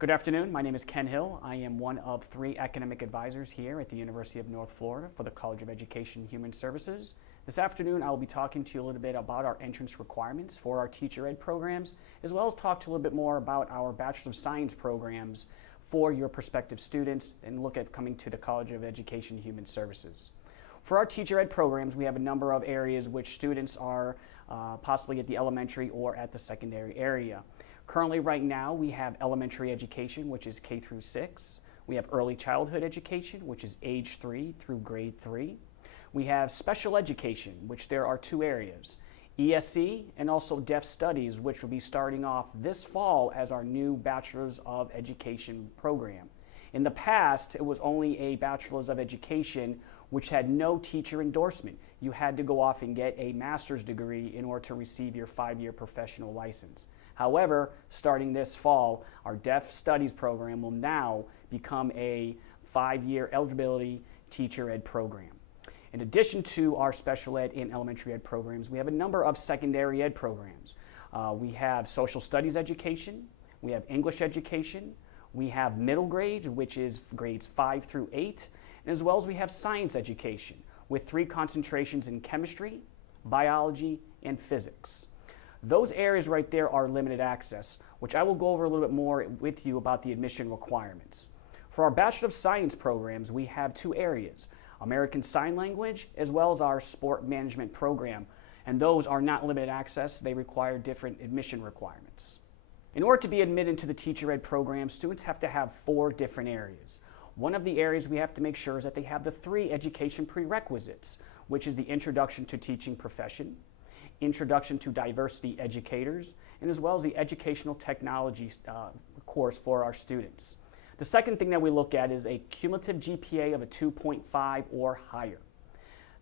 Good afternoon. My name is Ken Hill. I am one of 3 academic advisors here at the University of North Florida for the College of Education and Human Services. This afternoon, I will be talking to you a little bit about our entrance requirements for our teacher ed programs, as well as talk to you a little bit more about our Bachelor of Science programs for your prospective students and look at coming to the College of Education and Human Services. For our teacher ed programs, we have a number of areas which students are possibly at the elementary or at the secondary area. Currently, right now, we have elementary education, which is K through 6. We have early childhood education, which is age 3 through grade 3. We have special education, which there are 2 areas, ESE and also Deaf Studies, which will be starting off this fall as our new Bachelor's of Education program. In the past, it was only a Bachelor's of Education which had no teacher endorsement. You had to go off and get a master's degree in order to receive your 5-year professional license. However, starting this fall, our Deaf Studies program will now become a 5-year eligibility teacher ed program. In addition to our special ed and elementary ed programs, we have a number of secondary ed programs. We have social studies education, we have English education, we have middle grades, which is grades 5 through 8, and as well as we have science education with 3 concentrations in chemistry, biology, and physics. Those areas right there are limited access, which I will go over a little bit more with you about the admission requirements. For our Bachelor of Science programs, we have 2 areas, American Sign Language as well as our Sport Management program, and those are not limited access. They require different admission requirements. In order to be admitted into the teacher ed program, students have to have 4 different areas. One of the areas we have to make sure is that they have the 3 education prerequisites, which is the Introduction to Teaching Profession, Introduction to Diversity Educators, and as well as the Educational Technology course for our students. The second thing that we look at is a cumulative GPA of a 2.5 or higher.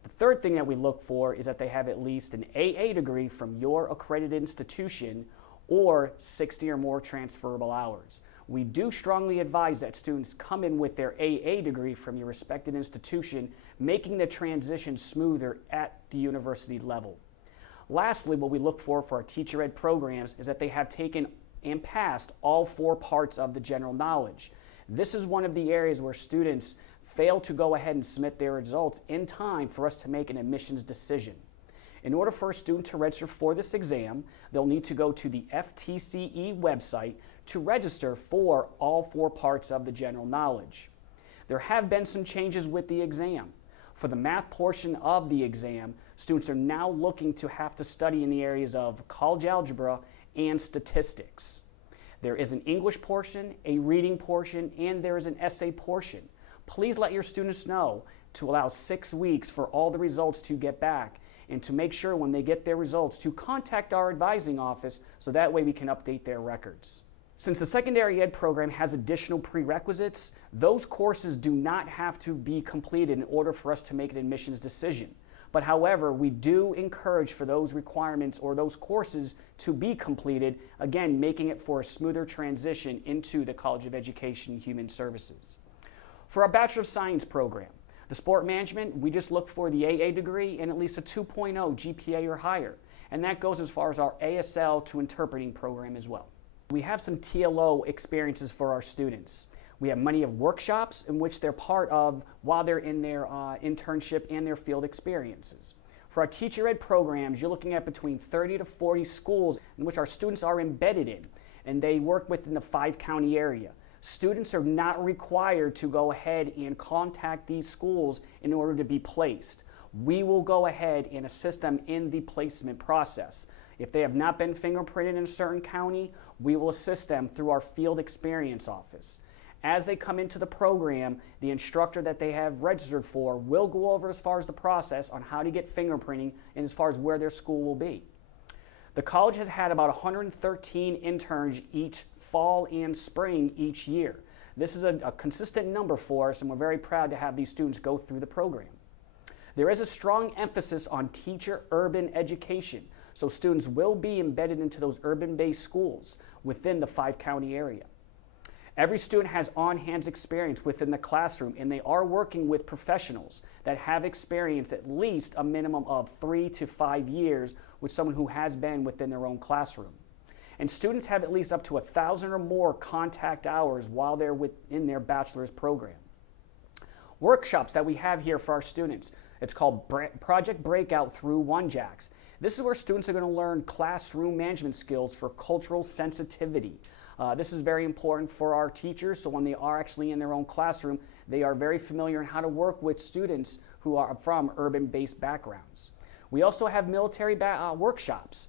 The third thing that we look for is that they have at least an AA degree from your accredited institution or 60 or more transferable hours. We do strongly advise that students come in with their AA degree from your respected institution, making the transition smoother at the university level. Lastly, what we look for our teacher ed programs is that they have taken and passed all 4 parts of the general knowledge. This is one of the areas where students fail to go ahead and submit their results in time for us to make an admissions decision. In order for a student to register for this exam, they'll need to go to the FTCE website to register for all 4 parts of the general knowledge. There have been some changes with the exam. For the math portion of the exam, students are now looking to have to study in the areas of college algebra and statistics. There is an English portion, a reading portion, and there is an essay portion. Please let your students know to allow 6 weeks for all the results to get back and to make sure when they get their results to contact our advising office so that way we can update their records. Since the secondary ed program has additional prerequisites, those courses do not have to be completed in order for us to make an admissions decision. But however, we do encourage for those requirements or those courses to be completed, again, making it for a smoother transition into the College of Education and Human Services. For our Bachelor of Science program, the Sport Management, we just look for the AA degree and at least a 2.0 GPA or higher. And that goes as far as our ASL to Interpreting program as well. We have some TLO experiences for our students. We have many of workshops in which they're part of while they're in their internship and their field experiences. For our teacher ed programs, you're looking at between 30 to 40 schools in which our students are embedded in, and they work within the 5-county area. Students are not required to go ahead and contact these schools in order to be placed. We will go ahead and assist them in the placement process. If they have not been fingerprinted in a certain county, we will assist them through our field experience office. As they come into the program, the instructor that they have registered for will go over as far as the process on how to get fingerprinting and as far as where their school will be. The college has had about 113 interns each fall and spring each year. This is a consistent number for us, and we're very proud to have these students go through the program. There is a strong emphasis on teacher urban education, so students will be embedded into those urban-based schools within the 5-county area. Every student has on-hands experience within the classroom, and they are working with professionals that have experience at least a minimum of 3 to 5 years with someone who has been within their own classroom. And students have at least up to 1,000 or more contact hours while they're within their bachelor's program. Workshops that we have here for our students, it's called Project Breakout through OneJax. This is where students are going to learn classroom management skills for cultural sensitivity. This is very important for our teachers, so when they are actually in their own classroom, they are very familiar in how to work with students who are from urban-based backgrounds. We also have military workshops.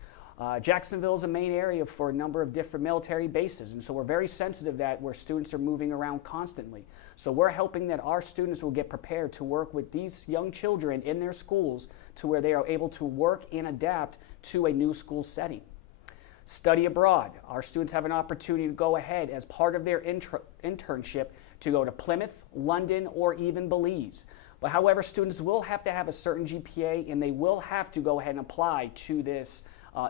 Jacksonville is a main area for a number of different military bases, and so we're very sensitive that where students are moving around constantly. So we're helping that our students will get prepared to work with these young children in their schools to where they are able to work and adapt to a new school setting. Study abroad. Our students have an opportunity to go ahead as part of their internship to go to Plymouth, London, or even Belize. But however, students will have to have a certain GPA and they will have to go ahead and apply to this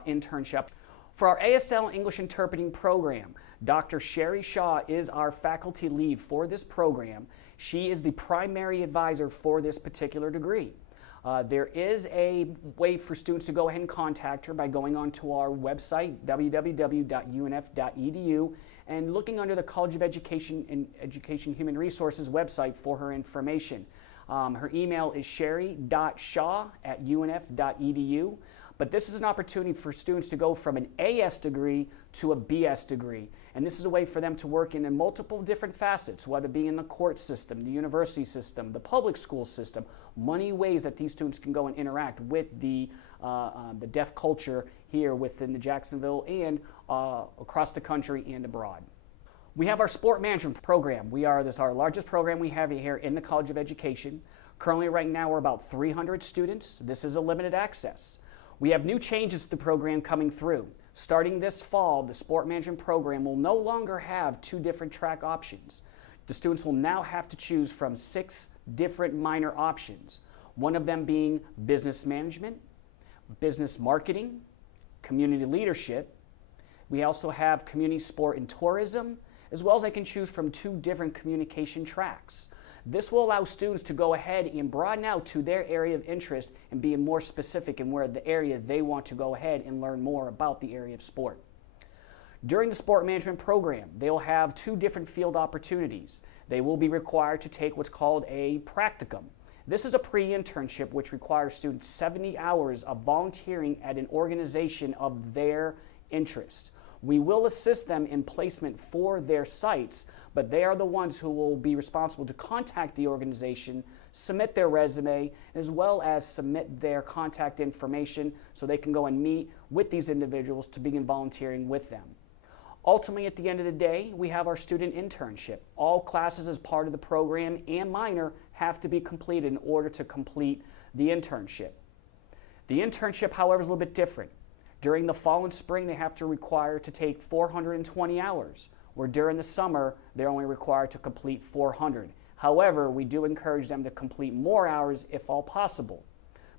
internship. For our ASL English Interpreting program, Dr. Sherry Shaw is our faculty lead for this program. She is the primary advisor for this particular degree. There is a way for students to go ahead and contact her by going onto our website, www.unf.edu, and looking under the College of Education and Education Human Resources website for her information. Her email is sherry.shaw@unf.edu. But this is an opportunity for students to go from an AS degree to a BS degree. And this is a way for them to work in multiple different facets, whether it be in the court system, the university system, the public school system, many ways that these students can go and interact with the deaf culture here within the Jacksonville and across the country and abroad. We have our sport management program. This is our largest program we have here in the College of Education. Currently right now we're about 300 students. This is a limited access. We have new changes to the program coming through. Starting this fall, the sport management program will no longer have 2 different track options. The students will now have to choose from 6 different minor options, one of them being business management, business marketing, community leadership. We also have community sport and tourism, as well as they can choose from 2 different communication tracks. This will allow students to go ahead and broaden out to their area of interest and be more specific in where the area they want to go ahead and learn more about the area of sport. During the sport management program, they will have 2 different field opportunities. They will be required to take what's called a practicum. This is a pre-internship which requires students 70 hours of volunteering at an organization of their interest. We will assist them in placement for their sites, but they are the ones who will be responsible to contact the organization, submit their resume, as well as submit their contact information so they can go and meet with these individuals to begin volunteering with them. Ultimately, at the end of the day, we have our student internship. All classes as part of the program and minor have to be completed in order to complete the internship. The internship, however, is a little bit different. During the fall and spring, they have to require to take 420 hours, where during the summer, they're only required to complete 400. However, we do encourage them to complete more hours if all possible.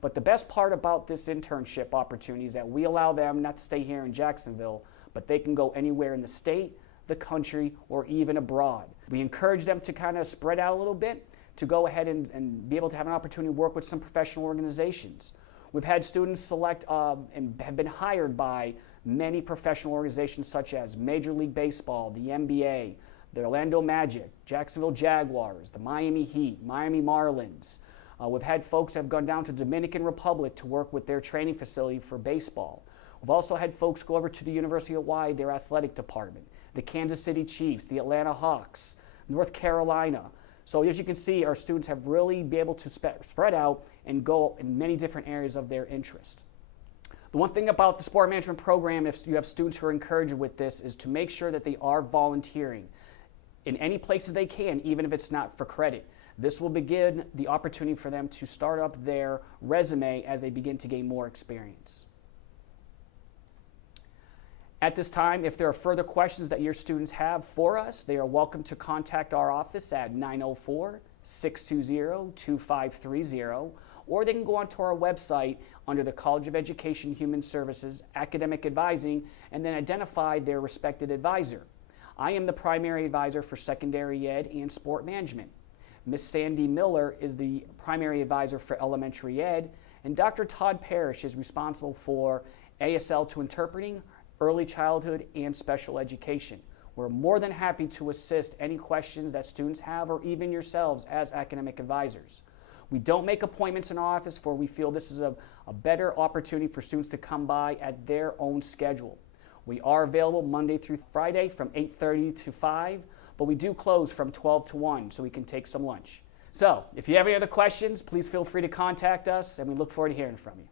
But the best part about this internship opportunity is that we allow them not to stay here in Jacksonville, but they can go anywhere in the state, the country, or even abroad. We encourage them to kind of spread out a little bit, to go ahead and be able to have an opportunity to work with some professional organizations. We've had students select and have been hired by many professional organizations such as Major League Baseball, the NBA, the Orlando Magic, Jacksonville Jaguars, the Miami Heat, Miami Marlins. We've had folks that have gone down to Dominican Republic to work with their training facility for baseball. We've also had folks go over to the University of Hawaii, their athletic department, the Kansas City Chiefs, the Atlanta Hawks, North Carolina. So as you can see, our students have really been able to spread out and go in many different areas of their interest. The one thing about the sport management program, if you have students who are encouraged with this, is to make sure that they are volunteering in any places they can, even if it's not for credit. This will begin the opportunity for them to start up their resume as they begin to gain more experience. At this time, if there are further questions that your students have for us, they are welcome to contact our office at 904-620-2530, or they can go onto our website under the College of Education Human Services Academic Advising and then identify their respected advisor. I am the primary advisor for secondary ed and sport management. Ms. Sandy Miller is the primary advisor for elementary ed, and Dr. Todd Parrish is responsible for ASL to Interpreting, early childhood and special education. We're more than happy to assist any questions that students have or even yourselves as academic advisors. We don't make appointments in our office, for we feel this is a better opportunity for students to come by at their own schedule. We are available Monday through Friday from 8:30 to 5, but we do close from 12 to 1 so we can take some lunch. So if you have any other questions, please feel free to contact us, and we look forward to hearing from you.